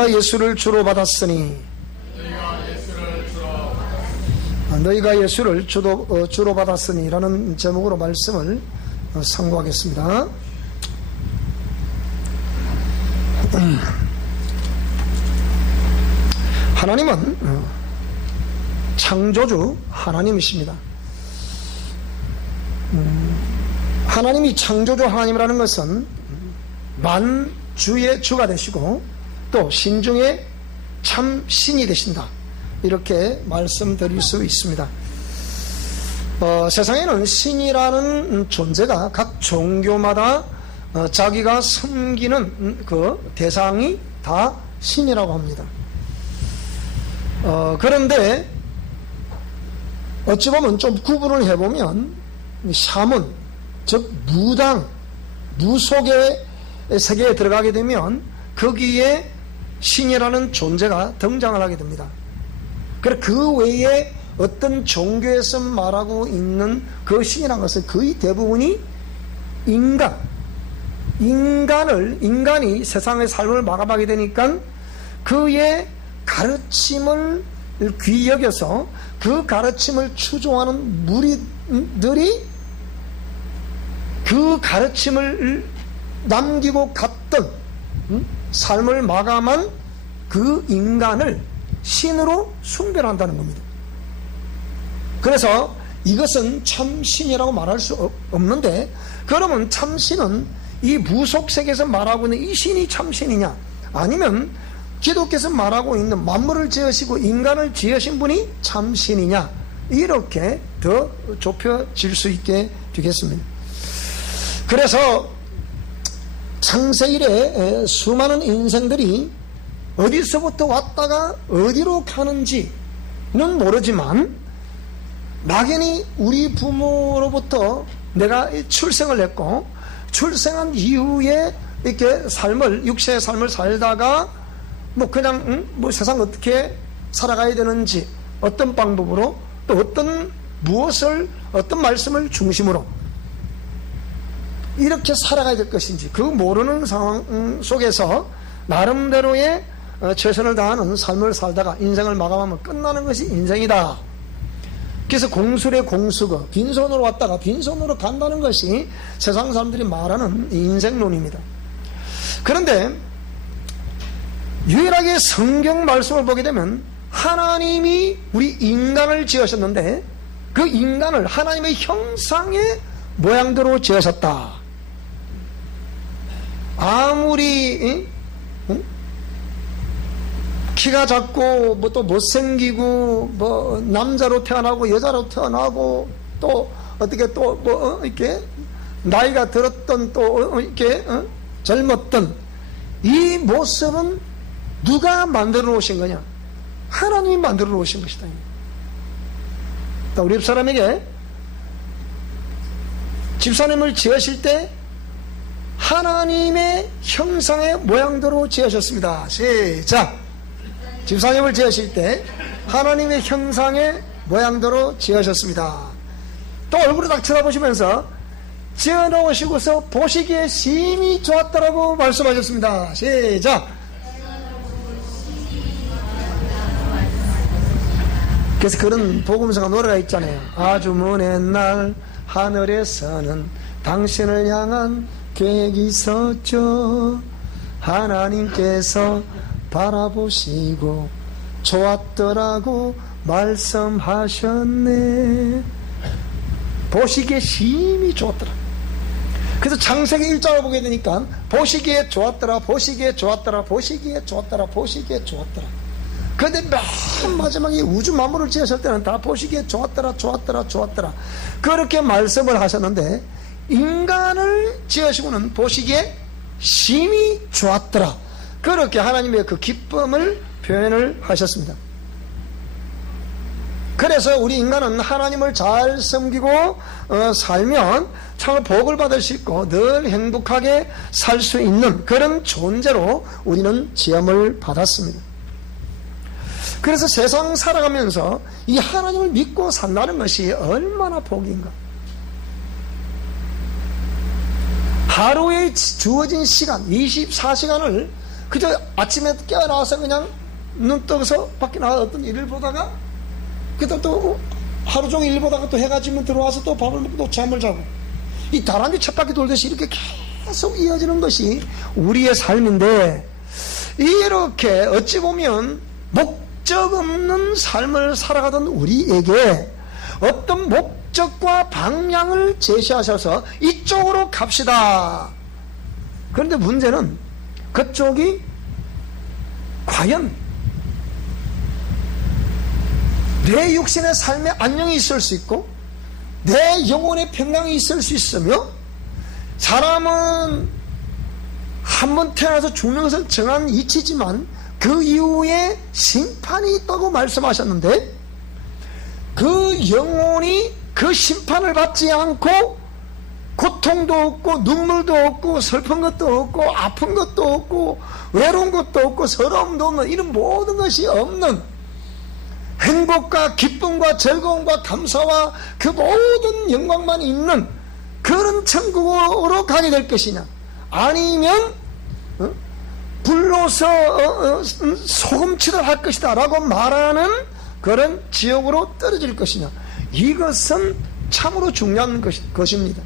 예수를 주로 받았으니 너희가 예수를 주로 받았으니 라는 제목으로 말씀을 상고하겠습니다. 하나님은 창조주 하나님이십니다. 하나님이 창조주 하나님이라는 것은 만주의 주가 되시고 또 신중의 참 신이 되신다, 이렇게 말씀드릴 수 있습니다. 세상에는 신이라는 존재가 각 종교마다 자기가 섬기는 그 대상이 다 신이라고 합니다. 그런데 어찌 보면 좀 구분을 해보면 샤먼, 즉 무당, 무속의 세계에 들어가게 되면 거기에 신이라는 존재가 등장을 하게 됩니다. 그래 그 외에 어떤 종교에서 말하고 있는 그 신이라는 것은 거의 대부분이 인간이 세상의 삶을 마감하게 되니까 그의 가르침을 귀히 여겨서 그 가르침을 추종하는 무리들이 그 가르침을 남기고 갔던 삶을 마감한 그 인간을 신으로 숭배한다는 겁니다. 그래서 이것은 참신이라고 말할 수 없는데, 그러면 참신은 이 무속세계에서 말하고 있는 이 신이 참신이냐, 아니면 기독교에서 말하고 있는 만물을 지으시고 인간을 지으신 분이 참신이냐, 이렇게 더 좁혀질 수 있게 되겠습니다. 그래서 창세 이래 수많은 인생들이 어디서부터 왔다가 어디로 가는지는 모르지만 막연히 우리 부모로부터 내가 출생을 했고 출생한 이후에 이렇게 삶을, 육체의 삶을 살다가 뭐 그냥 세상 어떻게 살아가야 되는지, 어떤 방법으로, 또 어떤 말씀을 중심으로 이렇게 살아가야 될 것인지, 그 모르는 상황 속에서 나름대로의 최선을 다하는 삶을 살다가 인생을 마감하면 끝나는 것이 인생이다. 그래서 공술의 공수거, 빈손으로 왔다가 빈손으로 간다는 것이 세상 사람들이 말하는 인생론입니다. 그런데 유일하게 성경 말씀을 보게 되면 하나님이 우리 인간을 지으셨는데 그 인간을 하나님의 형상의 모양대로 지으셨다. 아무리 키가 작고 뭐 또 못생기고 뭐 남자로 태어나고 여자로 태어나고 또 어떻게 또 뭐 이렇게 나이가 들었던 또 이렇게 젊었던 이 모습은 누가 만들어 놓으신 거냐? 하나님이 만들어 놓으신 것이다. 우리 집사람에게 집사님을 지으실 때 하나님의 형상의 모양대로 지으셨습니다. 시작! 집사님을 지으실 때 하나님의 형상의 모양대로 지으셨습니다. 또 얼굴을 딱 쳐다보시면서 지어놓으시고서 보시기에 심히 좋았다라고 말씀하셨습니다. 시작! 그래서 그런 복음서가 노래가 있잖아요. 아주 먼 옛날 하늘에서는 당신을 향한 계획이 있었죠. 하나님께서 바라보시고 좋았더라고 말씀하셨네. 보시기에 심히 좋았더라. 그래서 창세기 1장을 보게 되니까 보시기에 좋았더라, 보시기에 좋았더라, 보시기에 좋았더라, 보시기에 좋았더라. 그런데 맨 마지막에 우주 만물을 지으실 때는 다 보시기에 좋았더라, 좋았더라, 좋았더라, 그렇게 말씀을 하셨는데 인간을 지으시고는 보시기에 심히 좋았더라, 그렇게 하나님의 그 기쁨을 표현을 하셨습니다. 그래서 우리 인간은 하나님을 잘 섬기고 살면 참 복을 받을 수 있고 늘 행복하게 살 수 있는 그런 존재로 우리는 지음을 받았습니다. 그래서 세상 살아가면서 이 하나님을 믿고 산다는 것이 얼마나 복인가. 하루에 주어진 시간 24시간을 그저 아침에 깨어나와서 그냥 눈 떠서 밖에 나가 어떤 일을 보다가 그때 또 하루 종일 일 보다가 또 해가 지면 들어와서 또 밥을 먹고 또 잠을 자고, 이 다람쥐 쳇바퀴 돌듯이 이렇게 계속 이어지는 것이 우리의 삶인데, 이렇게 어찌 보면 목적 없는 삶을 살아가던 우리에게 어떤 목적과 방향을 제시하셔서 이쪽으로 갑시다. 그런데 문제는 그쪽이 과연 내 육신의 삶에 안녕이 있을 수 있고 내 영혼의 평강이 있을 수 있으며, 사람은 한번 태어나서 죽는 것은 정한 이치지만 그 이후에 심판이 있다고 말씀하셨는데, 그 영혼이 그 심판을 받지 않고 고통도 없고 눈물도 없고 슬픈 것도 없고 아픈 것도 없고 외로운 것도 없고 서러움도 없는, 이런 모든 것이 없는 행복과 기쁨과 즐거움과 감사와 그 모든 영광만 있는 그런 천국으로 가게 될 것이냐, 아니면 불로서 소금치를 할 것이다 라고 말하는 그런 지옥으로 떨어질 것이냐, 이것은 참으로 중요한 것입니다.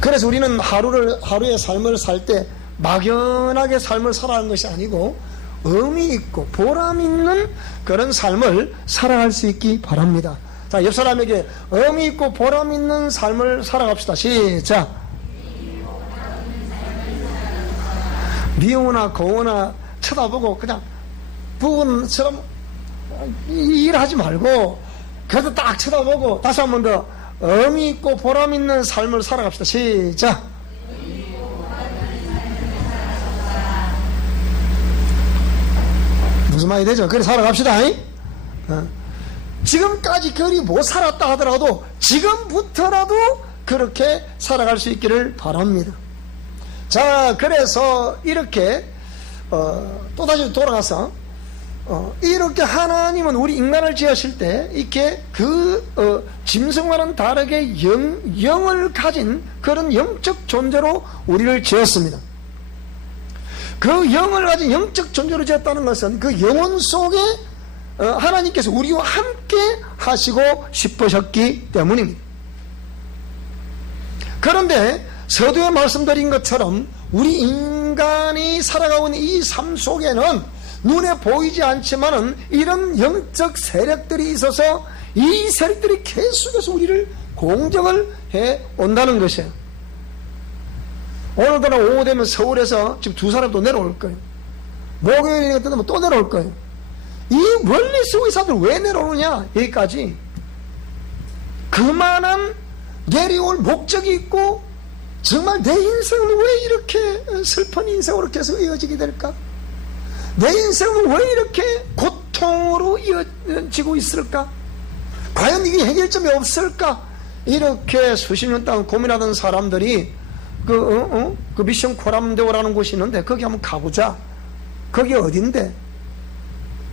그래서 우리는 하루의 삶을 살 때 막연하게 삶을 살아가는 것이 아니고 의미 있고 보람 있는 그런 삶을 살아갈 수 있기 바랍니다. 자, 옆 사람에게 의미 있고 보람 있는 삶을 살아갑시다. 시작. 미우나 고우나 쳐다보고 그냥 부분처럼 일하지 말고 그래도 딱 쳐다보고 다시 한 번 더 의미 있고 보람 있는 삶을 살아갑시다. 시작. 무슨 말이 되죠? 그래 살아갑시다. 지금까지 그리 못 살았다 하더라도 지금부터라도 그렇게 살아갈 수 있기를 바랍니다. 자, 그래서 이렇게 또다시 돌아가서 이렇게 하나님은 우리 인간을 지으실 때 이렇게 짐승과는 다르게 영을 가진 그런 영적 존재로 우리를 지었습니다. 그 영을 가진 영적 존재로 지었다는 것은 그 영혼 속에 하나님께서 우리와 함께 하시고 싶으셨기 때문입니다. 그런데 서두에 말씀드린 것처럼 우리 인간이 살아가고 있는 이 삶 속에는 눈에 보이지 않지만은 이런 영적 세력들이 있어서 이 세력들이 계속해서 우리를 공격을 해 온다는 것이에요. 오늘도 오후 되면 서울에서 지금 두 사람도 내려올 거예요. 목요일이 되면 또 내려올 거예요. 이 멀리서 의사들 왜 내려오느냐, 여기까지. 그만한 내려올 목적이 있고, 정말 내 인생은 왜 이렇게 슬픈 인생으로 계속 이어지게 될까? 내 인생은 왜 이렇게 고통으로 이어지고 있을까? 과연 이게 해결점이 없을까? 이렇게 수십 년 동안 고민하던 사람들이 그 미션 코람데오라는 곳이 있는데 거기 한번 가보자. 거기 어딘데?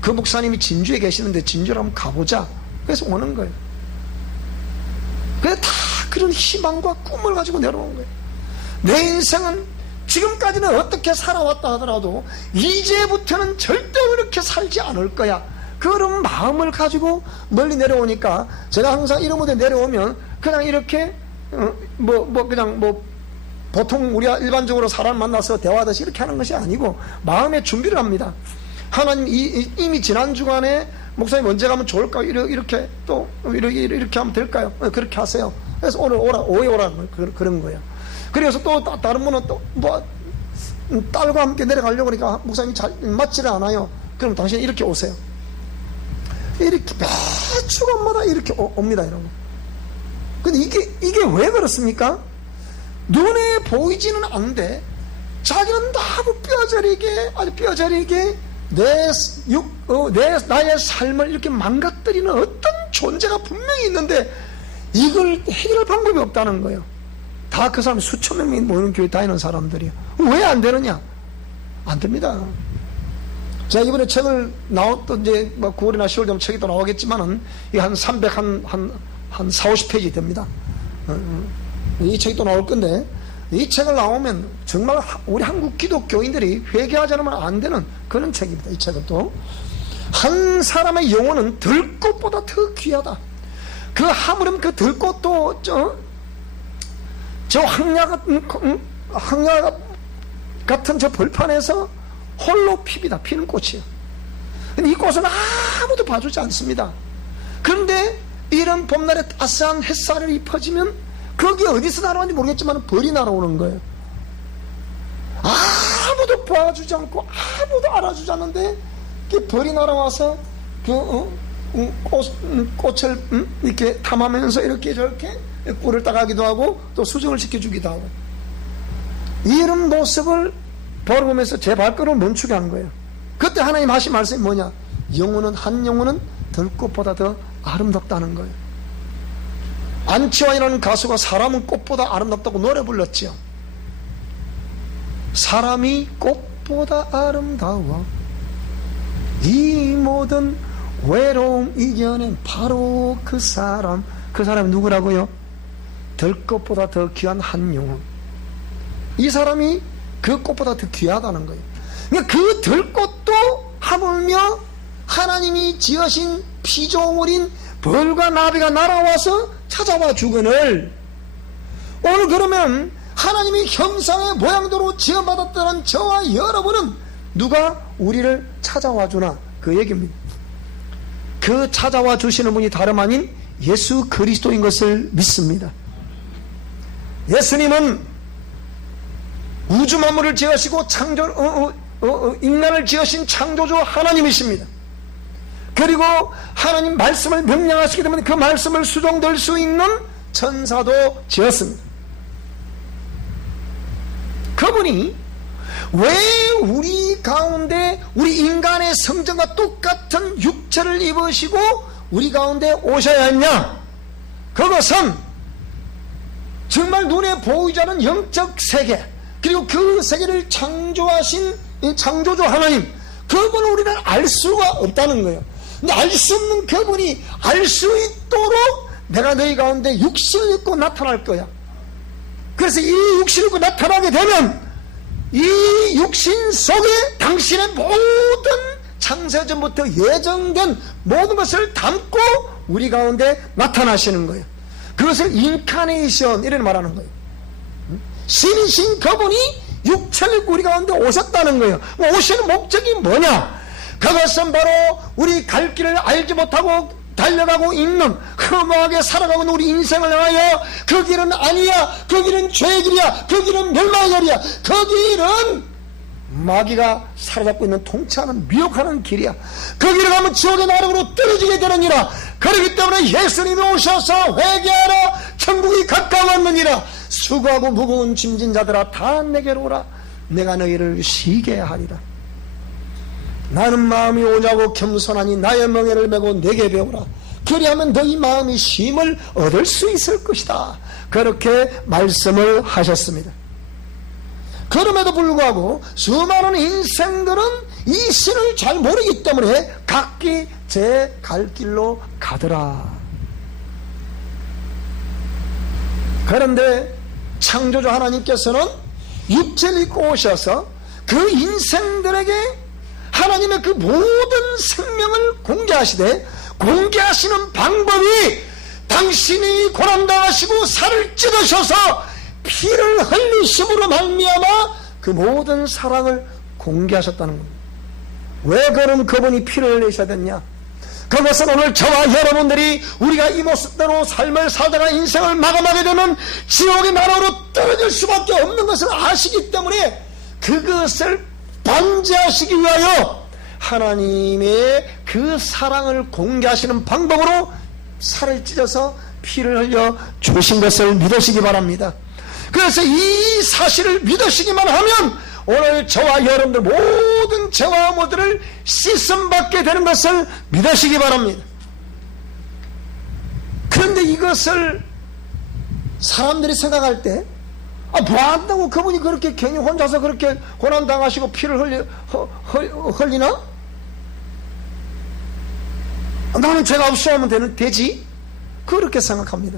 그 목사님이 진주에 계시는데 진주를 한번 가보자. 그래서 오는 거예요. 그래서 다 그런 희망과 꿈을 가지고 내려온 거예요. 내 인생은 지금까지는 어떻게 살아왔다 하더라도 이제부터는 절대 그렇게 살지 않을 거야. 그런 마음을 가지고 멀리 내려오니까 제가 항상 이런 곳에 내려오면 그냥 이렇게 보통 우리가 일반적으로 사람 만나서 대화하듯이 이렇게 하는 것이 아니고 마음의 준비를 합니다. 하나님 이미 지난 주간에 목사님 언제 가면 좋을까? 이렇게 하면 될까요? 그렇게 하세요. 그래서 오늘 오해 오라 그런 거예요. 그래서 또 다른 분은 또 딸과 함께 내려가려고 하니까 목사님이 잘 맞지를 않아요. 그럼 당신 이렇게 오세요. 이렇게 매 주간마다 이렇게 옵니다, 여러분. 근데 이게 왜 그렇습니까? 눈에 보이지는 않는데 자기는 아주 뼈저리게 나의 삶을 이렇게 망가뜨리는 어떤 존재가 분명히 있는데 이걸 해결할 방법이 없다는 거예요. 다 그 사람 수천 명이 모이는 교회 다니는 사람들이에요. 왜 안 되느냐? 안 됩니다. 제가 이번에 책을 또 이제 9월이나 10월 되면 책이 또 나오겠지만은 이게 한 4, 50페이지 됩니다. 이 책이 또 나올 건데 이 책을 나오면 정말 우리 한국 기독교인들이 회개하지 않으면 안 되는 그런 책입니다. 이 책은 또 한 사람의 영혼은 들꽃보다 더 귀하다. 그 하물며 그 들꽃도 저 황야 같은 저 벌판에서 홀로 핍니다. 피는 꽃이에요. 근데 이 꽃은 아무도 봐주지 않습니다. 그런데 이런 봄날에 따스한 햇살이 퍼지면 거기 어디서 날아오는지 모르겠지만 벌이 날아오는 거예요. 아무도 봐주지 않고 아무도 알아주지 않는데 그 벌이 날아와서 꽃을 이렇게 탐하면서 이렇게 저렇게 꿀을 따가기도 하고 또 수정을 시켜주기도 하고, 이런 모습을 보면서 제 발걸음을 멈추게 한 거예요. 그때 하나님 하신 말씀이 뭐냐? 한 영혼은 들꽃보다 더 아름답다는 거예요. 안치환이라는 가수가 사람은 꽃보다 아름답다고 노래 불렀죠. 사람이 꽃보다 아름다워 이 모든 외로움 이겨낸 바로 그 사람. 그 사람이 누구라고요? 들꽃보다 더 귀한 한 영혼. 이 사람이 그 꽃보다 더 귀하다는 거예요. 그러니까 그 들꽃도 하물며 하나님이 지으신 피조물인 벌과 나비가 날아와서 찾아와 주거늘, 오늘 그러면 하나님이 형상의 모양대로 지어받았다는 저와 여러분은 누가 우리를 찾아와 주나? 그 얘기입니다. 그 찾아와 주시는 분이 다름 아닌 예수 그리스도인 것을 믿습니다. 예수님은 우주 만물을 지으시고 인간을 지으신 창조주 하나님이십니다. 그리고 하나님 말씀을 명령하시기 때문에 그 말씀을 수종될 수 있는 천사도 지었습니다. 그분이 왜 우리 가운데 우리 인간의 성전과 똑같은 육체를 입으시고 우리 가운데 오셔야 했냐? 그것은 정말 눈에 보이지 않는 영적 세계, 그리고 그 세계를 창조하신 창조주 하나님, 그분을 우리는 알 수가 없다는 거예요. 근데 알 수 없는 그분이 알 수 있도록 내가 너희 가운데 육신을 입고 나타날 거야. 그래서 이 육신을 입고 나타나게 되면 이 육신 속에 당신의 모든 창세전부터 예정된 모든 것을 담고 우리 가운데 나타나시는 거예요. 그것을 인카네이션 이렇게 말하는 거예요. 신이신 그분이 육체를 입고 우리 가운데 오셨다는 거예요. 오시는 목적이 뭐냐? 그것은 바로 우리 갈 길을 알지 못하고 달려가고 있는, 허무하게 살아가고 있는 우리 인생을 향하여 그 길은 아니야, 그 길은 죄의 길이야, 그 길은 멸망의 길이야, 그 길은 마귀가 사로잡고 있는 통치하는 미혹하는 길이야, 그 길을 가면 지옥의 나락으로 떨어지게 되느니라. 그렇기 때문에 예수님이 오셔서 회개하라, 천국이 가까웠느니라. 수고하고 무거운 짐진 자들아 다 내게로 오라, 내가 너희를 쉬게 하리라. 나는 마음이 오냐고 겸손하니 나의 멍에를 메고 내게 배우라. 그리하면 너희 마음이 쉼을 얻을 수 있을 것이다. 그렇게 말씀을 하셨습니다. 그럼에도 불구하고 수많은 인생들은 이 신을 잘 모르기 때문에 각기 제 갈 길로 가더라. 그런데 창조주 하나님께서는 육체를 입고 오셔서 그 인생들에게 하나님의 그 모든 생명을 공개하시되, 공개하시는 방법이 당신이 고난당하시고 살을 찢으셔서 피를 흘리심으로 말미암아 그 모든 사랑을 공개하셨다는 겁니다. 왜 그럼 그분이 피를 흘리셔야 됐냐? 그것은 오늘 저와 여러분들이 우리가 이 모습대로 삶을 살다가 인생을 마감하게 되면 지옥의 나라로 떨어질 수밖에 없는 것을 아시기 때문에 그것을 방지하시기 위하여 하나님의 그 사랑을 공개하시는 방법으로 살을 찢어서 피를 흘려 주신 것을 믿으시기 바랍니다. 그래서 이 사실을 믿으시기만 하면 오늘 저와 여러분들 모든 죄와 모두를 씻음받게 되는 것을 믿으시기 바랍니다. 그런데 이것을 사람들이 생각할 때, 뭐 한다고 그분이 그렇게 괜히 혼자서 그렇게 고난당하시고 피를 흘리나? 나는 죄가 없으면 되지? 그렇게 생각합니다.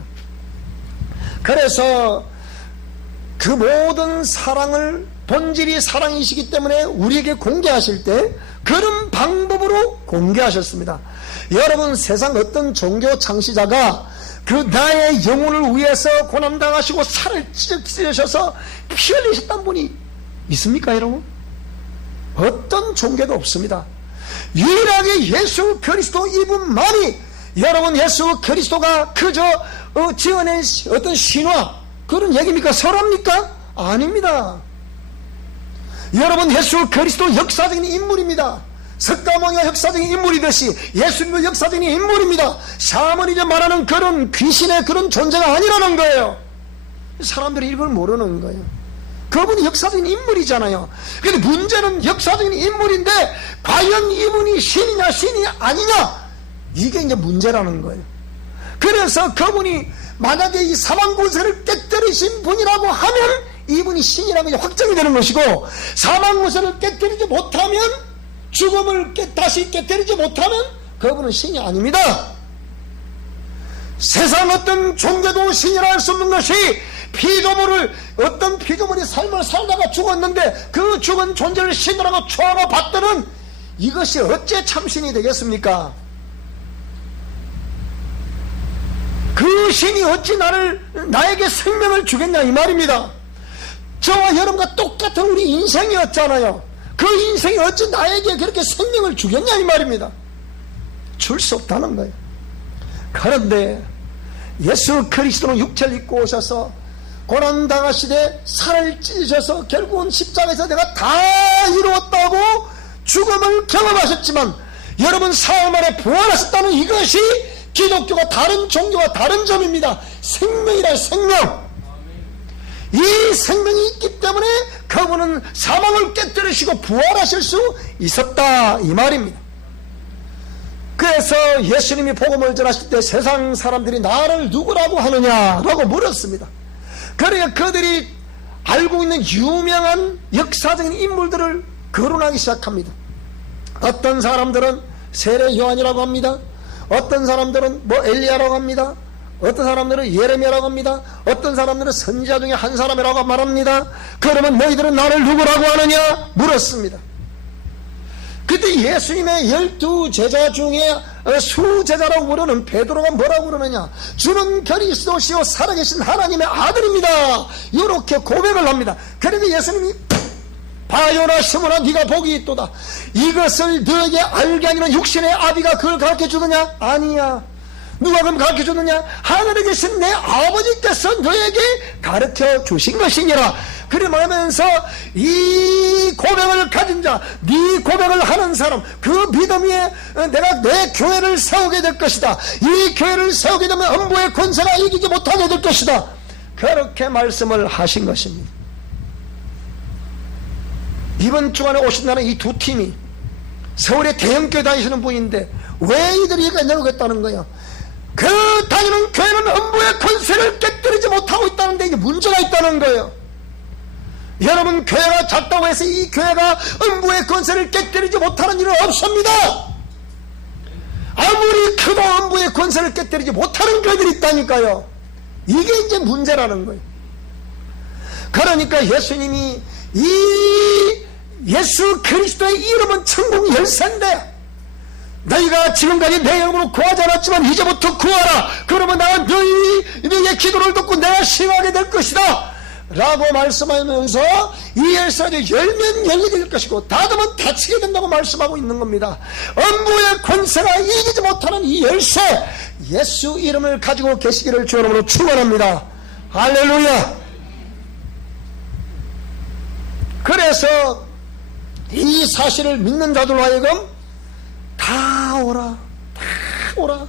그래서 그 모든 사랑을 본질이 사랑이시기 때문에 우리에게 공개하실 때 그런 방법으로 공개하셨습니다. 여러분, 세상 어떤 종교 창시자가 그 나의 영혼을 위해서 고난당하시고 살을 찢으셔서 피 흘리셨다는 분이 있습니까, 여러분? 어떤 종교도 없습니다. 유일하게 예수 그리스도 이분만이, 여러분, 예수 그리스도가 그저 지어낸 어떤 신화 그런 얘기입니까? 설합니까? 아닙니다. 여러분, 예수 그리스도 역사적인 인물입니다. 석가모니가 역사적인 인물이듯이 예수님도 역사적인 인물입니다. 샤머니즘 말하는 그런 귀신의 그런 존재가 아니라는 거예요. 사람들이 이걸 모르는 거예요. 그분이 역사적인 인물이잖아요. 그런데 문제는 역사적인 인물인데 과연 이분이 신이냐 신이 아니냐, 이게 이제 문제라는 거예요. 그래서 그분이 만약에 이 사망군세를 깨뜨리신 분이라고 하면 이분이 신이라고 확정이 되는 것이고, 사망군세를 깨뜨리지 못하면, 죽음을 다시 깨뜨리지 못하면 그분은 신이 아닙니다. 세상 어떤 종교도 신이라 할 수 없는 것이, 피조물을, 어떤 피조물이 삶을 살다가 죽었는데 그 죽은 존재를 신이라고 초하고 받드는 이것이 어째 참신이 되겠습니까? 그 신이 어찌 나에게 생명을 주겠냐, 이 말입니다. 저와 여러분과 똑같은 우리 인생이었잖아요. 그 인생이 어찌 나에게 그렇게 생명을 주겠냐, 이 말입니다. 줄 수 없다는 거예요. 그런데 예수 그리스도는 육체를 입고 오셔서 고난당하시되 살을 찢으셔서 결국은 십자가에서 내가 다 이루었다고 죽음을 경험하셨지만, 여러분, 사흘 만에 부활하셨다는 이것이 기독교가 다른 종교와 다른 점입니다. 생명이라, 생명. 이 생명이 있기 때문에 그분은 사망을 깨뜨리시고 부활하실 수 있었다, 이 말입니다. 그래서 예수님이 복음을 전하실 때 세상 사람들이 나를 누구라고 하느냐라고 물었습니다. 그러니까 그들이 알고 있는 유명한 역사적인 인물들을 거론하기 시작합니다. 어떤 사람들은 세례 요한이라고 합니다. 어떤 사람들은 엘리야라고 합니다. 어떤 사람들은 예레미야라고 합니다. 어떤 사람들은 선지자 중에 한 사람이라고 말합니다. 그러면 너희들은 나를 누구라고 하느냐 물었습니다. 그때 예수님의 12제자 중에 수제자라고 부르는 베드로가 뭐라고 그러느냐, 주는 그리스도시요 살아계신 하나님의 아들입니다, 이렇게 고백을 합니다. 그런데 예수님이 바요나 시몬아, 네가 복이 있도다. 이것을 너에게 알게 하기는 육신의 아비가 그걸 가르쳐주느냐? 아니야. 누가 그럼 가르쳐주느냐? 하늘에 계신 내 아버지께서 너에게 가르쳐 주신 것이니라. 그래 말하면서 이 고백을 가진 자, 네 고백을 하는 사람, 그 믿음 위에 내가 내 교회를 세우게 될 것이다. 이 교회를 세우게 되면 음부의 권세가 이기지 못하게 될 것이다. 그렇게 말씀을 하신 것입니다. 이번 주간에 오신다는 이 두 팀이 서울에 대형교회 다니시는 분인데 왜 이들이 이거 내놓겠다는 거예요? 그 다니는 교회는 음부의 권세를 깨뜨리지 못하고 있다는 데 이게 문제가 있다는 거예요. 여러분, 교회가 작다고 해서 이 교회가 음부의 권세를 깨뜨리지 못하는 일은 없습니다. 아무리 크도 음부의 권세를 깨뜨리지 못하는 교회들이 있다니까요. 이게 이제 문제라는 거예요. 그러니까 예수님이 이 예수 그리스도의 이름은 천국 열쇠인데, 너희가 지금까지 내 이름으로 구하지 않았지만 이제부터 구하라. 그러면 나는 너희의 기도를 듣고 내가 시행하게 될 것이다 라고 말씀하면서 이 열쇠가 열면 열리게 될 것이고 닫으면 닫히게 된다고 말씀하고 있는 겁니다. 음부의 권세가 이기지 못하는 이 열쇠, 예수 이름을 가지고 계시기를 주 이름으로 축원합니다. 할렐루야. 그래서 이 사실을 믿는 자들로 하여금 다 오라, 다 오라,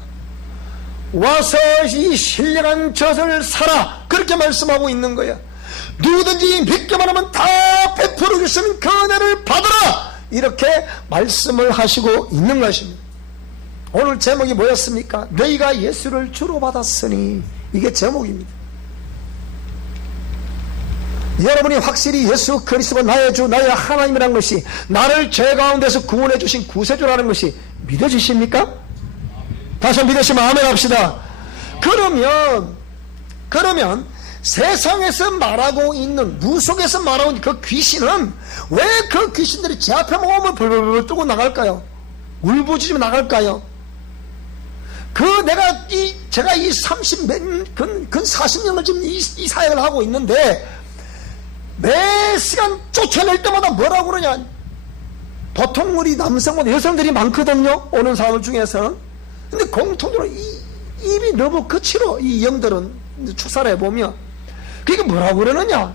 와서 이 신령한 젖을 사라, 그렇게 말씀하고 있는 거야. 누구든지 믿기만 하면 다 베풀어 주시는 그 은혜를 받으라, 이렇게 말씀을 하시고 있는 것입니다. 오늘 제목이 뭐였습니까? 너희가 예수를 주로 받았으니, 이게 제목입니다. 여러분이 확실히 예수 그리스도가 나의 주, 나의 하나님이라는 것이, 나를 죄 가운데서 구원해 주신 구세주라는 것이 믿어지십니까? 다시 믿으시면 아멘 합시다. 그러면 세상에서 말하고 있는, 무속에서 말하고 있는 그 귀신은 왜 그 귀신들이 제 앞에 오면 벌벌벌 뜨고 나갈까요? 울부짖으며 나갈까요? 제가 이 40년을 지금 이 사역을 하고 있는데, 매 시간 쫓아낼 때마다 뭐라고 그러냐? 보통 우리 남성보다 여성들이 많거든요, 오는 사람 중에서. 근데 공통적으로 입이 너무 거칠어, 이 영들은. 추사를 해보면. 그게 뭐라고 그러느냐?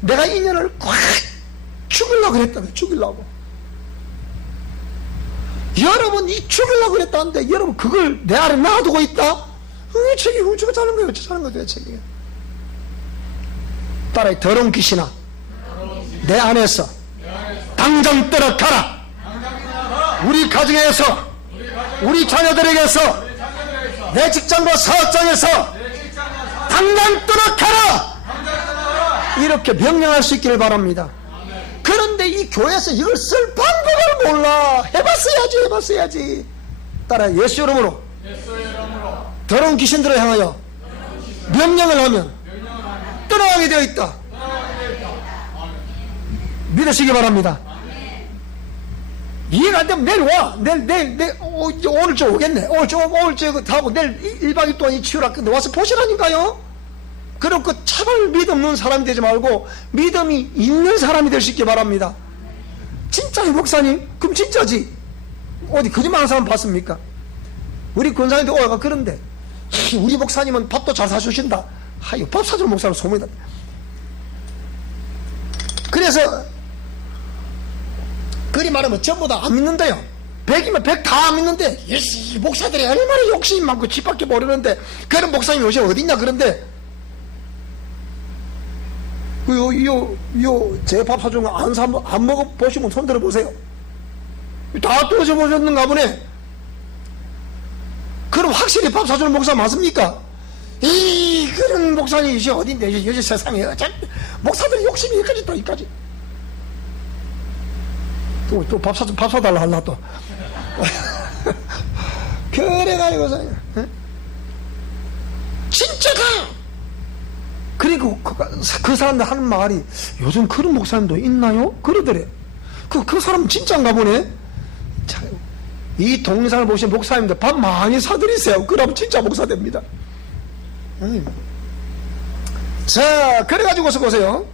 내가 인연을 꽉 죽이려고 그랬다, 죽이려고. 여러분, 이 죽이려고 그랬다는데, 여러분, 그걸 내 안에 놔두고 있다? 책이 우주가 자는 거예요, 자는 거예요, 책이. 따라해, 더러운 귀신아, 내 안에서 당장 떠나가라. 우리 가정에서, 우리 자녀들에게서, 내 직장과 사업장에서 당장 떠나가라. 이렇게 명령할 수 있기를 바랍니다. 그런데 이 교회에서 이걸 쓸 방법을 몰라. 해봤어야지. 따라 예수 이름으로 더러운 귀신들을 향하여 명령을 하면 떠나가게 되어 있다. 믿으시기 바랍니다. 이해가 안 되면 내일 와. 내일 오늘 저 오겠네. 오늘 저 하고 내일 1박 2일 동안 이 치유라. 근데 와서 보시라니까요. 그럼 그 차라리 믿음 없는 사람이 되지 말고 믿음이 있는 사람이 될 수 있기 바랍니다. 진짜요, 목사님? 그럼 진짜지. 어디 거짓말하는 사람 봤습니까? 우리 권사님도 오해가 그런데 우리 목사님은 밥도 잘 사주신다. 하여 밥 사주는 목사는 소문이다. 그래서 그리 말하면 전부 다 안 믿는데요. 100이면 100 다 안 믿는데, 이 목사들이 얼마나 욕심이 많고 집 밖에 모르는데 그런 목사님이 요새 어딨냐. 그런데 제 밥 사주는 거 안 먹어보시면 손 들어보세요. 다 드셔보셨는가 보네. 그럼 확실히 밥 사주는 목사 맞습니까? 그런 목사님이 어딘데, 요새 세상에. 목사들이 욕심이 여기까지 또, 여기까지. 또 밥 사달라 할라 또. 그래가지고서, 진짜가! 그리고 그 사람들 하는 말이, 요즘 그런 목사님도 있나요? 그러더래. 그 사람 진짜인가 보네? 자, 이 동영상을 보신 목사님들 밥 많이 사드리세요. 그럼 진짜 목사 됩니다. 자, 그래가지고서 보세요.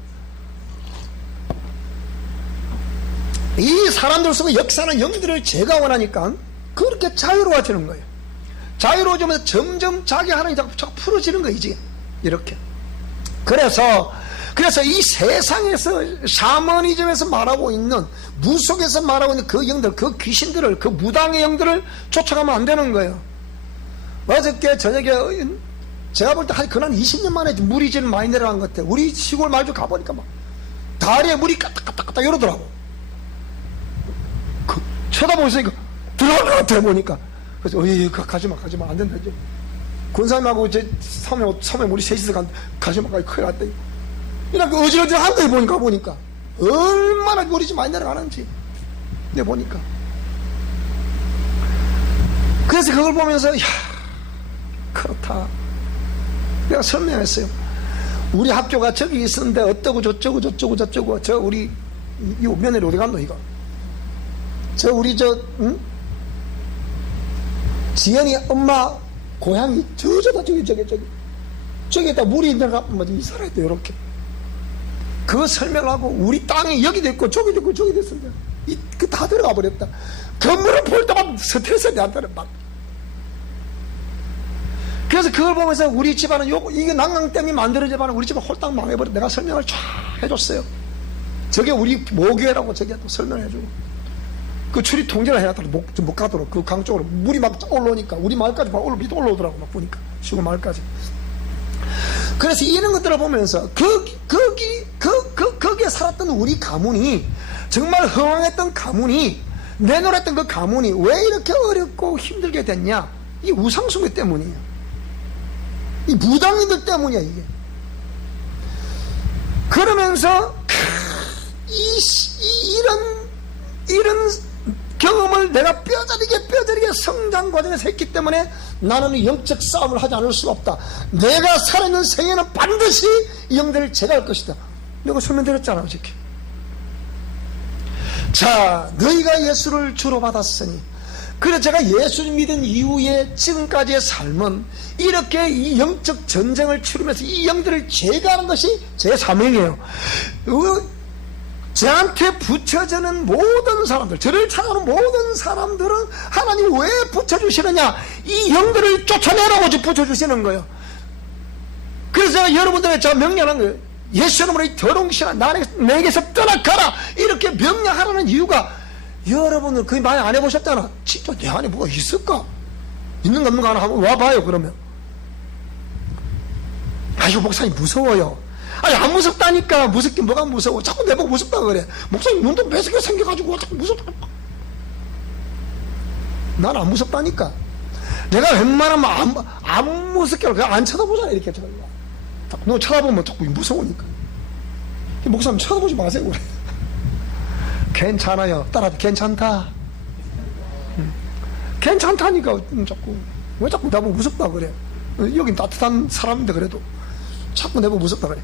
이 사람들 속에 역사는 영들을 제가 원하니까 그렇게 자유로워지는 거예요. 자유로워지면서 점점 자기 하나님이 자꾸 풀어지는 거이지. 이렇게. 그래서 이 세상에서 샤머니즘에서 말하고 있는, 무속에서 말하고 있는 그 영들, 그 귀신들을, 그 무당의 영들을 쫓아가면 안 되는 거예요. 어저께 저녁에 제가 볼 때 그날 20년 만에 물이 제일 많이 내려간 것 같아. 우리 시골 마을 좀 가보니까 막 다리에 물이 까딱까딱 이러더라고. 쳐다보니까 들어갈 것 같아 보니까. 그래서 가지마 안 된다. 이제 권사님하고 제 섬에 우리 셋이서 가지마, 큰일 났다. 이렇게 어지러지한 거예요. 보니까 얼마나 물이 좀 많이 내려가는지. 내 보니까. 그래서 그걸 보면서 그렇다. 내가 설명했어요. 우리 학교가 저기 있었는데 어떠고 저쩌고 저 우리 이 며느리 어디 갔노 이거. 저 우리 지연이 엄마 고향이 저다 저기에다 물이 있는가 이 살아있다. 요렇게 그 설명을 하고, 우리 땅이 여기도 있고 저기도 있고 저기도 있었는데 그 다 들어가 버렸다. 건물을 볼 때만 스트레스 내한다는 막. 그래서 그걸 보면서 우리 집안은 이게 난강 때문에 만들어지면 우리 집은 홀딱 망해버려. 내가 설명을 쫙 해줬어요. 저게 우리 모교회라고 저게 또 설명해주고, 그 출입 통제를 해야 못 가도록 그 강 쪽으로 물이 막 올라오니까 우리 마을까지 막 밑에 올라오더라고. 막 보니까 시골 마을까지. 그래서 이런 것들을 보면서 거기에 살았던 우리 가문이, 정말 허황했던 가문이, 내놓았던 그 가문이 왜 이렇게 어렵고 힘들게 됐냐? 이 우상숭배 때문이에요. 이 무당인들 때문이야 이게. 그러면서 이런 경험을 내가 뼈저리게 성장 과정에서 했기 때문에 나는 영적 싸움을 하지 않을 수가 없다. 내가 살아있는 생에는 반드시 이 영들을 제거할 것이다. 내가 설명드렸잖아 어저께. 자, 너희가 예수를 주로 받았으니, 그래서 제가 예수를 믿은 이후에 지금까지의 삶은 이렇게 이 영적 전쟁을 치르면서 이 영들을 제거하는 것이 제 사명이에요. 저한테 붙여지는 모든 사람들, 저를 찾아오는 모든 사람들은 하나님 왜 붙여주시느냐, 이 영들을 쫓아내라고 붙여주시는 거예요. 그래서 여러분들의 저 명령하는 거예요. 예수 이름으로 이 더러운 신아 내게서 떠나가라, 이렇게 명령하라는 이유가, 여러분들 그게 많이 안 해보셨잖아. 진짜 내 안에 뭐가 있을까? 있는 거 없는 거 하나 한번 와봐요. 그러면 이거 목사님 무서워요. 아니 안 무섭다니까. 무섭긴 뭐가 무서워. 자꾸 내보고 무섭다 그래. 목사님 눈도 매섭게 생겨가지고 자꾸 무섭다. 난 안 무섭다니까. 내가 웬만하면 안 무섭게 그냥 안 쳐다보잖아. 이렇게 너 쳐다보면 자꾸 무서우니까. 목사님 쳐다보지 마세요. 그래. 괜찮아요. 따라 괜찮다. 괜찮다니까. 자꾸 왜 자꾸 나보고 무섭다 그래. 여긴 따뜻한 사람인데 그래도 자꾸 내보고 무섭다 그래.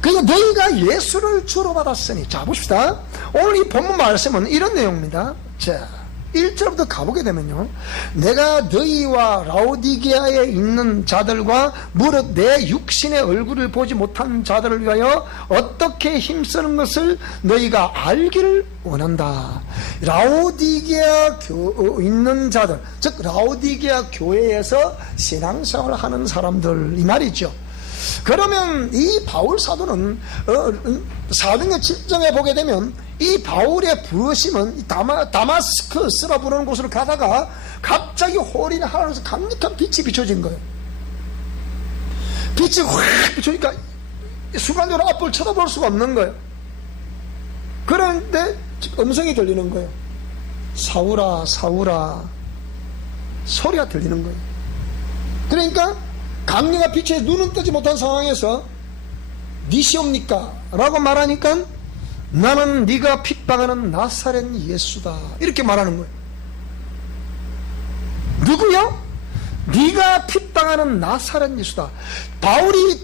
그러니까 너희가 예수를 주로 받았으니, 자 봅시다. 오늘 이 본문 말씀은 이런 내용입니다. 자 1절부터 가보게 되면요, 내가 너희와 라오디게아에 있는 자들과 무릇 내 육신의 얼굴을 보지 못한 자들을 위하여 어떻게 힘쓰는 것을 너희가 알기를 원한다. 라오디게아 있는 자들, 즉 라오디게아 교회에서 신앙생활을 하는 사람들, 이 말이죠. 그러면 이 바울 사도는 사도행전 7장에 보게 되면 이 바울의 부르심은 다마스커스라 부르는 곳으로 가다가 갑자기 호련히 하늘에서 강력한 빛이 비춰진 거예요. 빛이 확 비추니까 순간적으로 앞을 쳐다볼 수가 없는 거예요. 그런데 음성이 들리는 거예요. 사울아 사울아, 소리가 들리는 거예요. 그러니까 강력한 빛에 눈은 뜨지 못한 상황에서 니시옵니까? 라고 말하니까 나는 네가 핍박하는 나사렛 예수다, 이렇게 말하는 거예요. 누구요? 네가 핍박하는 나사렛 예수다. 바울이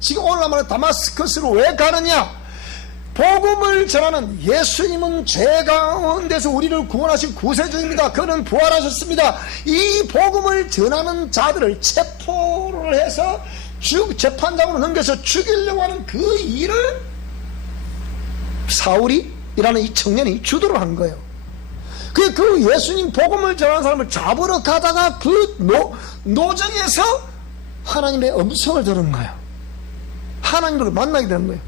지금 오늘 말하는 다마스커스로 왜 가느냐? 복음을 전하는, 예수님은 죄 가운데서 우리를 구원하신 구세주입니다. 그는 부활하셨습니다. 이 복음을 전하는 자들을 체포를 해서 재판장으로 넘겨서 죽이려고 하는 그 일을 사울이라는 이 청년이 주도를 한 거예요. 그 예수님 복음을 전하는 사람을 잡으러 가다가 그 노정에서 하나님의 음성을 들은 거예요. 하나님을 만나게 되는 거예요.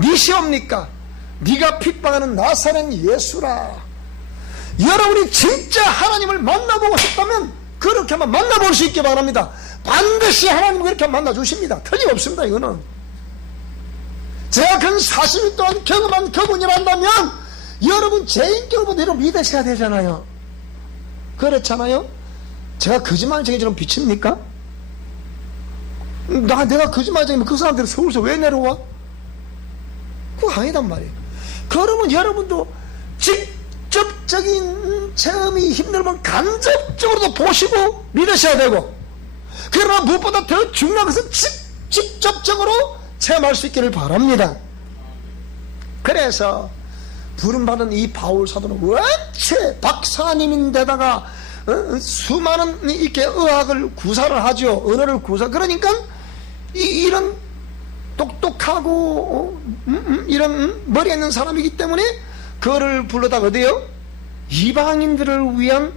니시옵니까? 네가 핍박하는 나사렛 예수라. 여러분이 진짜 하나님을 만나보고 싶다면 그렇게 한번 만나볼 수 있게 바랍니다. 반드시 하나님을 그렇게 만나주십니다. 틀림없습니다. 이거는 제가 근 40일 동안 경험한 그분이란다면 여러분 제 인격으로 여러분 믿으셔야 되잖아요. 그렇잖아요. 제가 거짓말쟁이처럼 비칩니까? 내가 거짓말쟁이면 그 사람들은 서울에서 왜 내려와? 그거 아니단 말이에요. 그러면 여러분도 직접적인 체험이 힘들면 간접적으로도 보시고 믿으셔야 되고, 그러나 무엇보다 더 중요한 것은 직접적으로 체험할 수 있기를 바랍니다. 그래서 부름받은 이 바울 사도는 원체 박사님인데다가 수많은 이렇게 의학을 구사를 하죠. 언어를 구사. 그러니까 이런 똑똑하고 이런 머리에 있는 사람이기 때문에 그를 불러다가 어디요? 이방인들을 위한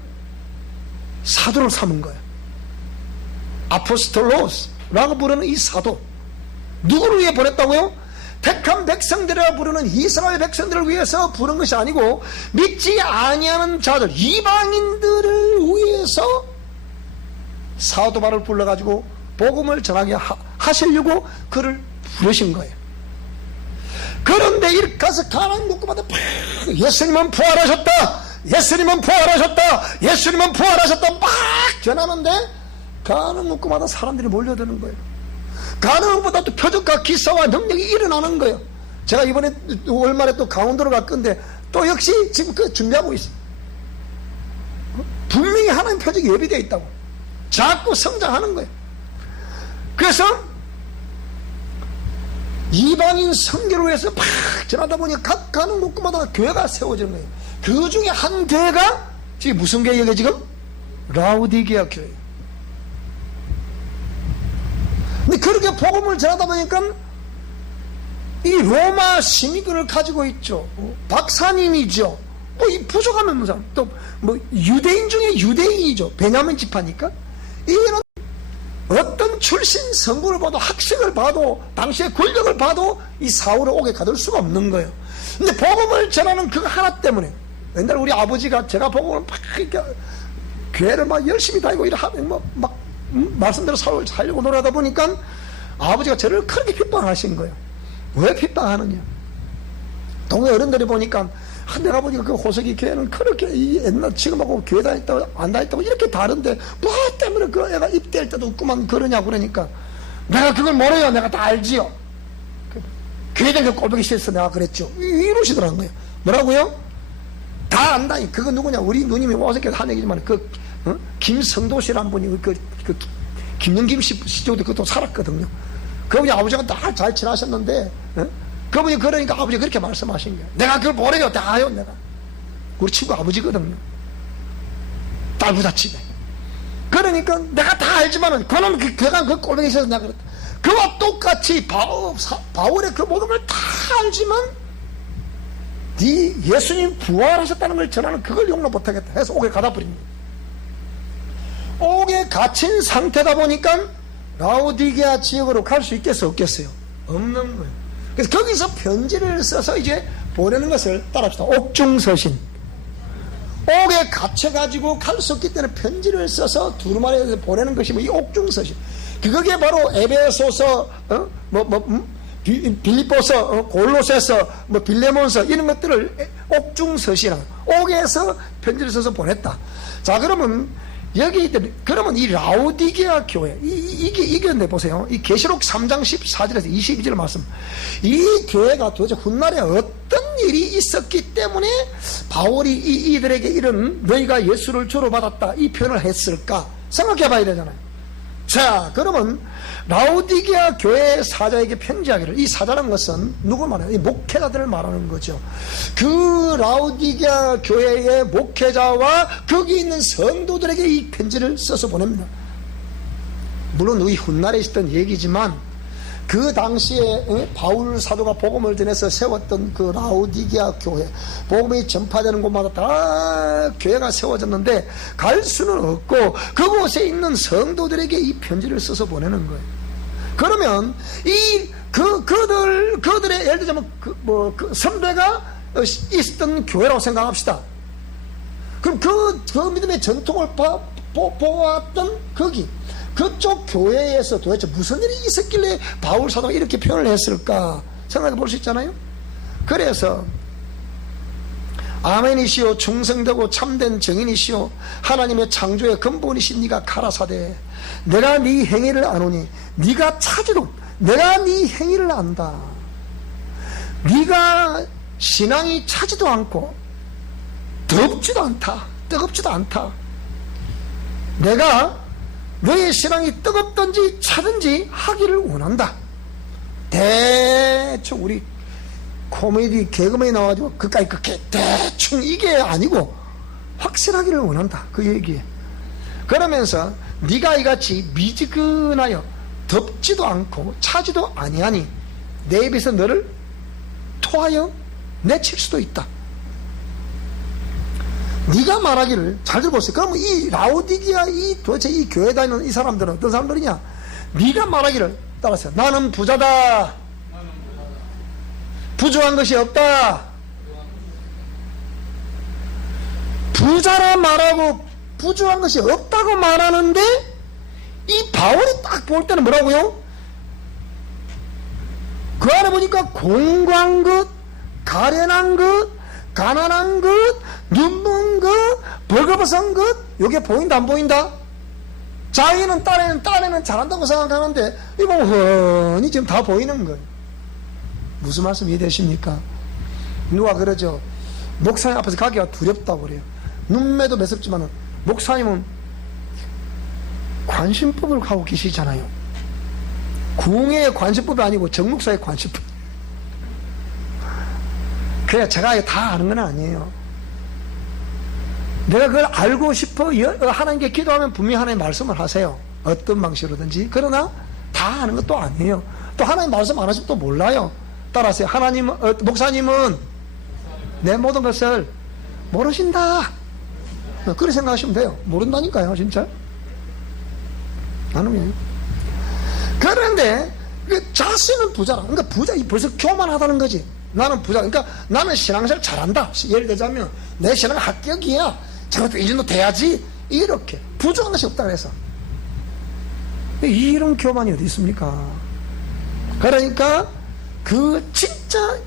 사도를 삼은 거예요. 아포스톨로스라고 부르는 이 사도, 누구를 위해 보냈다고요? 택한 백성들이라 부르는 이스라엘 백성들을 위해서 부른 것이 아니고 믿지 아니하는 자들, 이방인들을 위해서 사도 바울을 불러가지고 복음을 전하게 하시려고 그를 부르신 거예요. 그런데 이렇게 가서 가나안 곳마다 예수님은 부활하셨다, 예수님은 부활하셨다, 예수님은 부활하셨다 막 전하는데 가나안 곳마다 사람들이 몰려드는 거예요. 가나안보다 또 표적과 기사와 능력이 일어나는 거예요. 제가 이번에 월말에 또 강원도로 갈 건데 또 역시 지금 그 준비하고 있어요. 분명히 분명히 하나님 표적이 예비되어 있다고. 자꾸 성장하는 거예요. 그래서 이방인 선교를 위해서 막 전하다 보니 각 가는 곳마다 교회가 세워지는 거예요. 그 중에 한 교회가 지금 무슨 교회예요? 지금 라우디게아 교회. 근데 그렇게 복음을 전하다 보니까 이 로마 시민권을 가지고 있죠. 박사님이죠. 뭐 이 부족하면 사람, 또 뭐 유대인 중에 유대인이죠. 베냐민 지파니까. 이런 어떤 출신 성분을 봐도 학식을 봐도 당시의 권력을 봐도 이 사울을 옥에 가둘 수가 없는 거예요. 근데 복음을 전하는 그거 하나 때문에 옛날 우리 아버지가 제가 복음을 막 이렇게 교회를 막 열심히 다니고 이러면 막 말씀대로 살려고 노력하다 보니까 아버지가 저를 크게 핍박하신 거예요. 왜 핍박하느냐? 동네 어른들이 보니까 내가 보니까 그 호석이 교회는 그렇게 옛날 지금하고 교회 다녔다고 안 다녔다고 이렇게 다른데 뭐 때문에 그 애가 입대할 때도 없구만 그러냐고 그러니까 내가 그걸 모르요. 내가 다 알지요. 교회 다니는 꼴보기 싫어서 내가 그랬죠. 이러시더라는 거예요. 뭐라고요? 다 안다. 그거 누구냐? 우리 누님이 어저께 한 얘기지만 김성도 씨라는 분이 김영김 씨 쪽도 그것도 살았거든요. 그분이 아버지가 다 잘 지나셨는데 그분이 그러니까 아버지가 그렇게 말씀하신 거예요. 내가 그걸 모르요. 다 아요. 내가 우리 친구 아버지거든요. 딸 부잣집에. 그러니까 내가 다 알지만은 그놈 그가 그 꼴뱅이 있어서 내가 그랬다. 그와 똑같이 바울의 그 모든 걸 다 알지만 네 예수님 부활하셨다는 걸 전하는 그걸 용납 못하겠다 해서 옥에 가다 버립니다. 옥에 갇힌 상태다 보니까 라우디게아 지역으로 갈 수 있겠어 없겠어요? 없는 거예요. 그래서 거기서 편지를 써서 이제 보내는 것을 따라합시다. 옥중서신. 옥에 갇혀가지고 갈 수 없기 때문에 편지를 써서 두루마리에서 보내는 것이 이 옥중서신. 그게 바로 에베소서, 빌립보서, 골로새서, 빌레몬서 이런 것들을 옥중서신하고 옥에서 편지를 써서 보냈다. 자, 그러면 여기 그러면 이 라우디게아 교회 이게 보세요. 이 계시록 3장 14절에서 22절 말씀. 이 교회가 도대체 훗날에 어떤 일이 있었기 때문에 바울이 이들에게 이런 너희가 예수를 주로 받았다 이 표현을 했을까 생각해 봐야 되잖아요. 자, 그러면 라우디게아 교회 사자에게 편지하기를, 이 사자라는 것은 누구 말이에요? 이 목회자들을 말하는 거죠. 그 라우디게아 교회의 목회자와 거기 있는 성도들에게 이 편지를 써서 보냅니다. 물론 우리 훗날에 있었던 얘기지만 그 당시에 바울 사도가 복음을 전해서 세웠던 그 라우디게아 교회, 복음이 전파되는 곳마다 다 교회가 세워졌는데 갈 수는 없고 그곳에 있는 성도들에게 이 편지를 써서 보내는 거예요. 그러면 그들의 예를 들자면 그 선배가 있었던 교회라고 생각합시다. 그럼 그 믿음의 전통을 보았던 그쪽 교회에서 도대체 무슨 일이 있었길래 바울 사도가 이렇게 표현을 했을까 생각해 볼 수 있잖아요. 그래서 아멘이시오 충성되고 참된 증인이시오 하나님의 창조의 근본이신 네가 가라사대 내가 네 행위를 아노니 네가 차지도 내가 네 행위를 안다. 네가 신앙이 차지도 않고 덥지도 않다. 뜨겁지도 않다. 내가 너의 신앙이 뜨겁든지 차든지 하기를 원한다. 대충 우리 코미디 개그맨이 나와가지고 그까이 그렇게 대충 이게 아니고 확실하기를 원한다. 그 얘기에. 그러면서 네가 이같이 미지근하여 덥지도 않고 차지도 아니하니 내 입에서 너를 토하여 내칠 수도 있다. 네가 말하기를 잘 들어보세요. 그러면 이 라우디게아 도대체 이 교회 다니는 이 사람들은 어떤 사람들이냐? 네가 말하기를 따라서 나는 부자다. 부족한 것이 없다. 부자라 말하고 부족한 것이 없다고 말하는데 이 바울이 딱 볼 때는 뭐라고요? 그 안에 보니까 공고한 것, 가련한 것, 가난한 것, 눈먼 것, 벌거벗은 것, 이게 보인다 안 보인다? 자기는 딴에는 잘한다고 생각하는데 이거 훤히 지금 다 보이는 거예요. 무슨 말씀 이해되십니까? 누가 그러죠? 목사님 앞에서 가기가 두렵다고 그래요. 눈매도 매섭지만 목사님은 관심법을 가고 계시잖아요. 궁예의 관심법이 아니고 정목사의 관심법. 그래 제가 다 아는 건 아니에요. 내가 그걸 알고 싶어 하나님께 기도하면 분명히 하나님 말씀을 하세요. 어떤 방식으로든지. 그러나 다 아는 것도 아니에요. 또 하나님 말씀 안 하시면 또 몰라요. 따라하세요. 목사님은 내 모든 것을 모르신다. 그렇게 생각하시면 돼요. 모른다니까요, 진짜. 아는. 그런데 자신은 부자라. 그러니까 벌써 교만하다는 거지. 나는 부자. 그러니까 나는 신앙생활 잘한다. 예를 들자면 내 신앙 합격이야. 저것도 이 정도 돼야지. 이렇게 부족한 것이 없다 그래서. 이런 교만이 어디 있습니까? 그러니까 진짜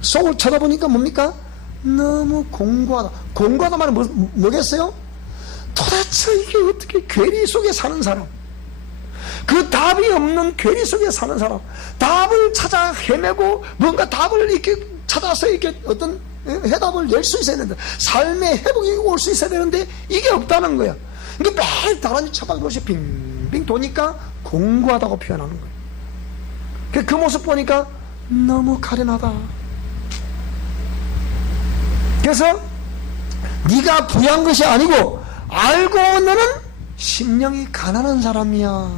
속을 쳐다보니까 뭡니까? 너무 공고하다. 공고하다 말은 뭐겠어요? 도대체 이게 어떻게 괴리 속에 사는 사람, 그 답이 없는 괴리 속에 사는 사람, 답을 찾아 헤매고 뭔가 답을 이렇게 찾아서 이렇게 어떤 해답을 낼 수 있어야 되는데, 삶의 회복이 올 수 있어야 되는데 이게 없다는 거야. 그러니까 매일 다람쥐 처박이로시 빙빙 도니까 공고하다고 표현하는 거야. 그 모습 보니까 너무 가련하다. 그래서 네가 부유한 것이 아니고 알고 너는 심령이 가난한 사람이야.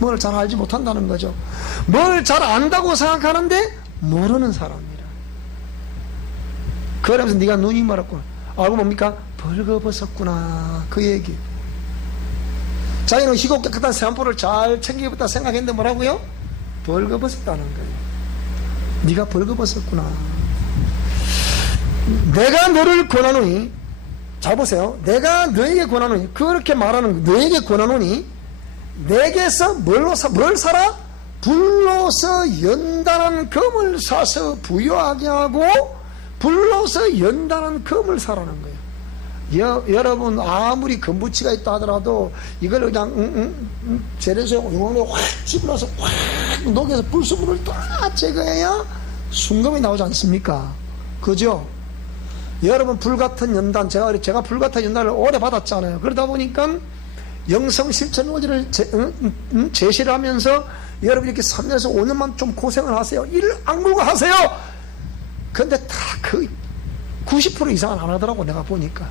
뭘 잘 알지 못한다는 거죠. 뭘 잘 안다고 생각하는데 모르는 사람이라. 그러면서 네가 눈이 멀었구나. 알고 뭡니까? 벌거벗었구나. 그 얘기. 자기는 희고 깨끗한 세안포를 잘 챙기겠다 생각했는데 뭐라고요? 벌거벗었다는 거예요. 네가 벌거벗었구나. 내가 너를 권하노니, 잘 보세요. 내가 너에게 권하노니, 그렇게 말하는 거, 너에게 권하노니 내게서 뭘 사라? 불로서 연단한 금을 사서 부유하게 하고 불로서 연단한 금을 사라는 거예요. 여러분 아무리 금부치가 있다 하더라도 이걸 그냥 재래소에 용광로에 확 집어넣어서 확 녹여서 불수물을 다 제거해야 순금이 나오지 않습니까? 그죠? 여러분 불같은 연단, 제가 불같은 연단을 오래 받았잖아요. 그러다 보니까 영성 실천 원리를 제시를 하면서 여러분 이렇게 3년에서 5년만 좀 고생을 하세요. 일을 악물고 하세요. 근데 다 90% 이상은 안 하더라고. 내가 보니까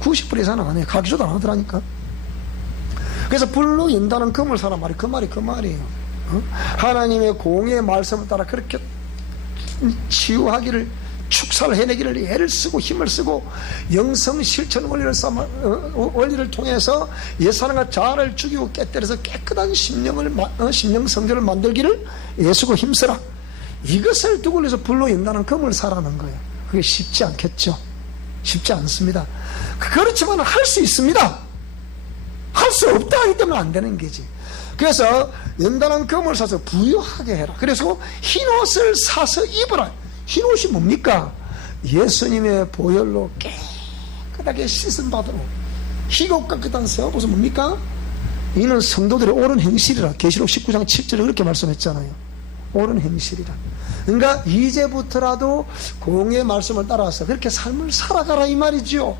90% 이상은 안 해요. 가기조도 안 하더라니까. 그래서 불로 연다는 금을 사라 말이 그 말이에요. 하나님의 공의 말씀을 따라 그렇게 치유하기를, 축사를 해내기를 애를 쓰고 힘을 쓰고 영성 실천 원리를 통해서 옛사람과 자아를 죽이고 깨뜨려서 깨끗한 심령 성전을 만들기를 애쓰고 힘쓰라. 이것을 두고 해서 불로 연다는 금을 사라는 거예요. 그게 쉽지 않겠죠. 쉽지 않습니다. 그렇지만 할 수 있습니다. 할 수 없다 하기 때문에 안 되는 게지. 그래서 연단한 금을 사서 부유하게 해라. 그래서 흰옷을 사서 입으라. 흰옷이 뭡니까? 예수님의 보혈로 깨끗하게 씻음 받은 옷. 희고 깨끗한 새 옷은 뭡니까? 이는 성도들의 옳은 행실이라. 계시록 19장 7절에 그렇게 말씀했잖아요. 옳은 행실이라. 그러니까 이제부터라도 공의 말씀을 따라서 그렇게 삶을 살아가라 이 말이죠.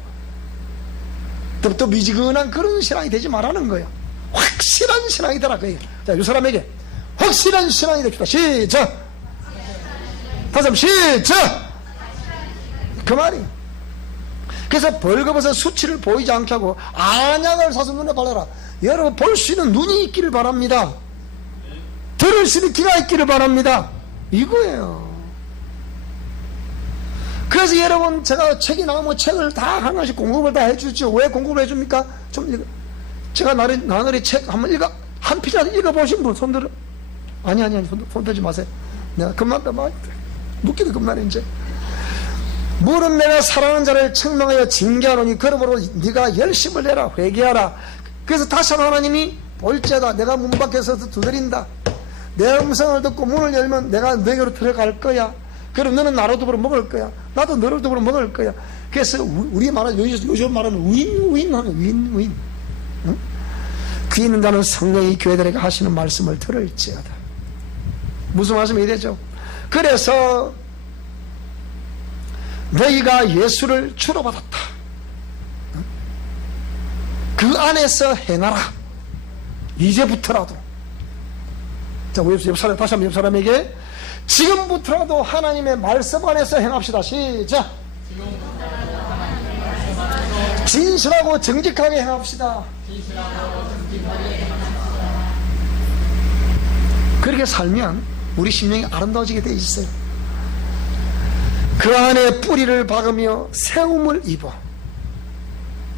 또 미지근한 그런 신앙이 되지 말라는 거예요. 확실한 신앙이 되라 그 얘기. 자, 이 사람에게 확실한 신앙이 됩시다. 시작. 다시 한번 시작. 그 말이에요. 그래서 벌거벗어 수치를 보이지 않게 하고 안약을 사서 눈에 발라라. 여러분 볼 수 있는 눈이 있기를 바랍니다. 들을 수 있는 귀가 있기를 바랍니다. 이거예요. 그래서 여러분 제가 책이 나오면 책을 다 하나씩 공급을 다 해주죠. 왜 공급을 해줍니까? 좀 제가 나날이 책 한번 한 피자를 읽어보신 분 손들어. 아니 손 들지 마세요. 내가 그만 묻기도 그만 이제. 물은 내가 사랑하는 자를 책망하여 징계하노니 그러므로 네가 열심을 내라. 회개하라. 그래서 다시 하나님이 볼지어다 내가 문 밖에서 두드린다. 내 음성을 듣고 문을 열면 내가 너에게로 들어갈 거야. 그럼 너는 나로 더불어 먹을 거야. 나도 너를 더불어 먹을 거야. 그래서 우리 말하는 요즘 말하는 윈윈 응? 귀 있는 자는 성령이 교회들에게 하시는 말씀을 들을지어다. 무슨 말씀이 되죠? 그래서 너희가 예수를 주로 받았다. 그 안에서 행하라. 이제부터라도. 자, 우리 옆 사람, 다시 한번 옆 사람에게 지금부터라도 하나님의 말씀 안에서 행합시다. 시작. 진실하고 정직하게 행합시다. 그렇게 살면 우리 심령이 아름다워지게 되어 있어요. 그 안에 뿌리를 박으며 세움을 입어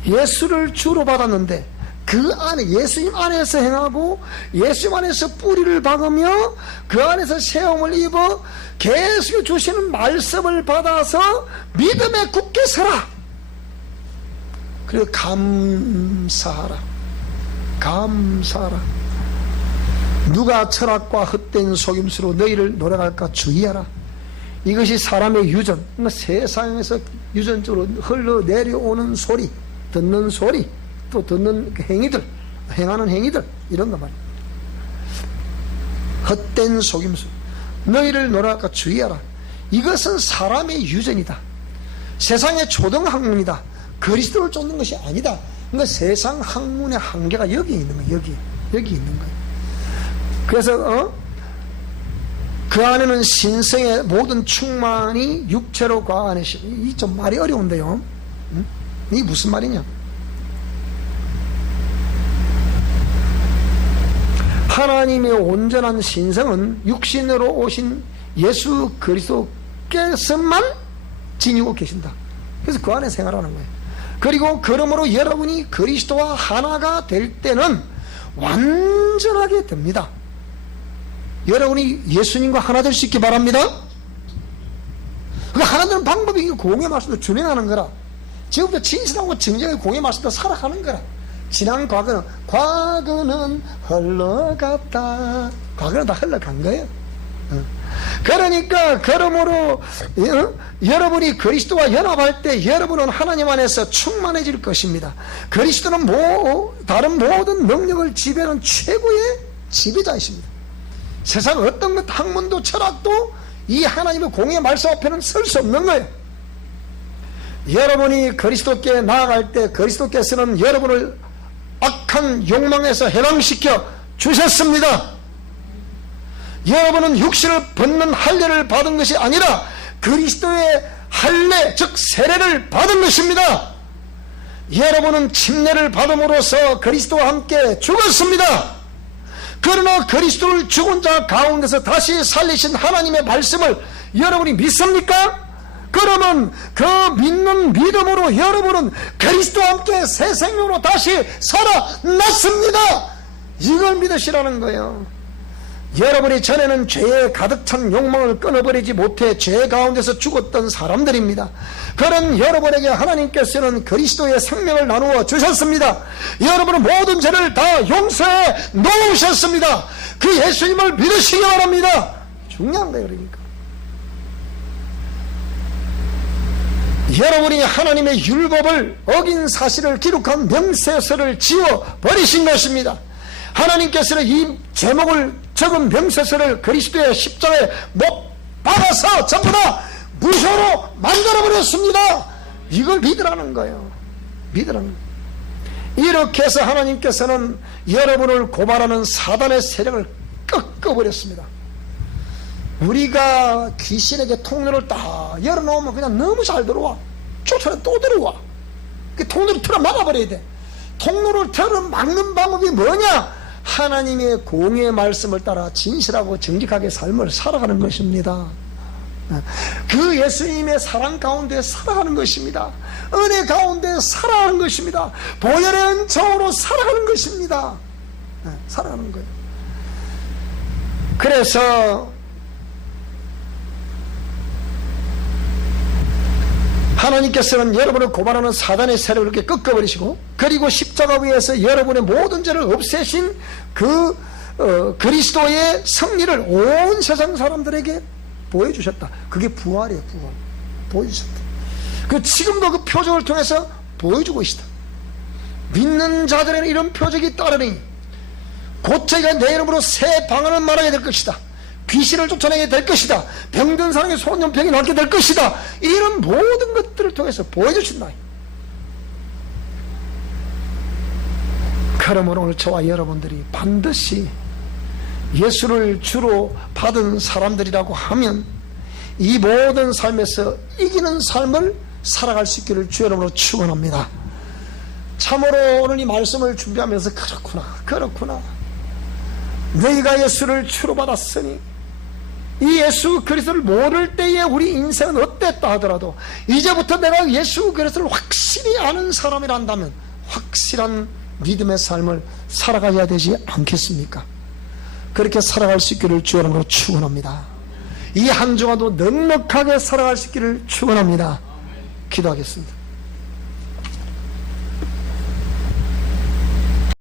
예수를 주로 받았는데 그 안에 예수님 안에서 행하고 예수님 안에서 뿌리를 박으며 그 안에서 세움을 입어 계속 주시는 말씀을 받아서 믿음에 굳게 서라. 그리고 감사하라. 감사하라. 누가 철학과 헛된 속임수로 너희를 노래할까 주의하라. 이것이 사람의 유전, 그러니까 세상에서 유전적으로 흘러내려오는 소리, 듣는 소리, 또 듣는 행위들, 행하는 행위들, 이런 거 말이야. 헛된 속임수, 너희를 노래할까 주의하라. 이것은 사람의 유전이다. 세상의 초등학문이다. 그리스도를 쫓는 것이 아니다. 그러니까 세상 학문의 한계가 여기 있는 거야. 여기 있는 거야. 그래서 그 안에는 신성의 모든 충만이 육체로 과안에시고, 이 좀 말이 어려운데요. 이게 무슨 말이냐? 하나님의 온전한 신성은 육신으로 오신 예수 그리스도께서만 지니고 계신다. 그래서 그 안에 생활하는 거예요. 그리고 그러므로 여러분이 그리스도와 하나가 될 때는 완전하게 됩니다. 여러분이 예수님과 하나 될 수 있기 바랍니다. 그 하나 되는 방법이 공의 말씀을 준행하는 거라. 지금부터 진실하고 정직하게 공의 말씀을 살아가는 거라. 지난 과거는 흘러갔다. 과거는 다 흘러간 거예요. 그러니까 그러므로 여러분이 그리스도와 연합할 때 여러분은 하나님 안에서 충만해질 것입니다. 그리스도는 다른 모든 능력을 지배하는 최고의 지배자이십니다. 세상 어떤 것 학문도 철학도 이 하나님의 공의 말씀 앞에는 설 수 없는 거예요. 여러분이 그리스도께 나아갈 때 그리스도께서는 여러분을 악한 욕망에서 해방시켜 주셨습니다. 여러분은 육신을 벗는 할례를 받은 것이 아니라 그리스도의 할례, 즉 세례를 받은 것입니다. 여러분은 침례를 받음으로써 그리스도와 함께 죽었습니다. 그러나 그리스도를 죽은 자 가운데서 다시 살리신 하나님의 말씀을 여러분이 믿습니까? 그러면 그 믿는 믿음으로 여러분은 그리스도와 함께 새 생명으로 다시 살아났습니다. 이걸 믿으시라는 거예요. 여러분이 전에는 죄에 가득 찬 욕망을 끊어버리지 못해 죄 가운데서 죽었던 사람들입니다. 그런 여러분에게 하나님께서는 그리스도의 생명을 나누어 주셨습니다. 여러분은 모든 죄를 다 용서해 놓으셨습니다. 그 예수님을 믿으시기 바랍니다. 중요한 거예요. 그러니까 여러분이 하나님의 율법을 어긴 사실을 기록한 명세서를 지워 버리신 것입니다. 하나님께서는 이 제목을 적은 명세서를 그리스도의 십자가에 못 박아서 전부 다 무효로 만들어버렸습니다. 이걸 믿으라는 거예요. 믿으라는 거예요. 이렇게 해서 하나님께서는 여러분을 고발하는 사단의 세력을 꺾어버렸습니다. 우리가 귀신에게 통로를 딱 열어놓으면 그냥 너무 잘 들어와. 쫓아내 또 들어와. 그 통로를 틀어 막아버려야 돼. 통로를 틀어 막는 방법이 뭐냐? 하나님의 공의 말씀을 따라 진실하고 정직하게 삶을 살아가는 것입니다. 그 예수님의 사랑 가운데 살아가는 것입니다. 은혜 가운데 살아가는 것입니다. 보혈의 은총으로 살아가는 것입니다. 살아가는 거예요. 그래서 하나님께서는 여러분을 고발하는 사단의 세력을 이렇게 꺾어버리시고, 그리고 십자가 위에서 여러분의 모든 죄를 없애신 그 그리스도의 승리를 온 세상 사람들에게 보여주셨다. 그게 부활이에요. 부활. 보여주셨다. 그 지금도 그 표적을 통해서 보여주고 있다. 믿는 자들에는 이런 표적이 따르니 곧 저희가 내 이름으로 새 방언을 말하게 될 것이다. 귀신을 쫓아내게 될 것이다. 병든 사람의 소년병이 낫게 될 것이다. 이런 모든 것들을 통해서 보여주신다. 그러므로 오늘 저와 여러분들이 반드시 예수를 주로 받은 사람들이라고 하면 이 모든 삶에서 이기는 삶을 살아갈 수 있기를 주 여러분으로 축원합니다. 참으로 오늘 이 말씀을 준비하면서 그렇구나 너희가 예수를 주로 받았으니 이 예수 그리스도를 모를 때에 우리 인생은 어땠다 하더라도 이제부터 내가 예수 그리스도를 확실히 아는 사람이란다면 확실한 믿음의 삶을 살아가야 되지 않겠습니까? 그렇게 살아갈 수 있기를 주 여러분으로 축원합니다. 이 한 주간도 넉넉하게 살아갈 수 있기를 축원합니다. 기도하겠습니다.